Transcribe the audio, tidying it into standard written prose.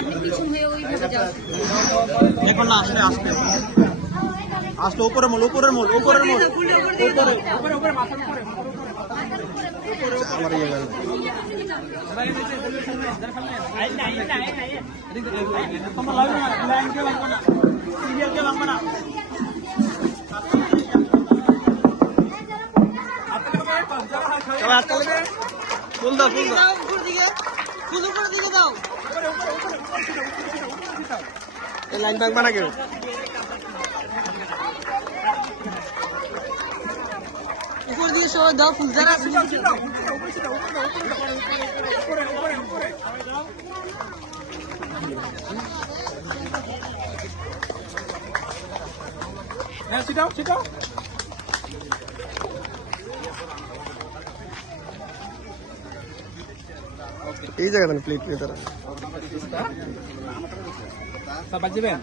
আপনি পিছন হয়ে ওইভাবে যাও। এখন না আসলে আসলে আসলে উপরে মোল উপরের মোল উপরের মোল উপরে মাথার উপরে আমার ইয়ে গেল ফুল দাও ফুল দাও উপর দিকে ফুল উপর দিকে দাও এই লাইন ভাঙবা না কেউ উপর দিকে সবাই দাও ফুল যারা ছিটাও ছিটাও এই জায়গাতে প্লেট নিয়ে তারা সব বাজবেন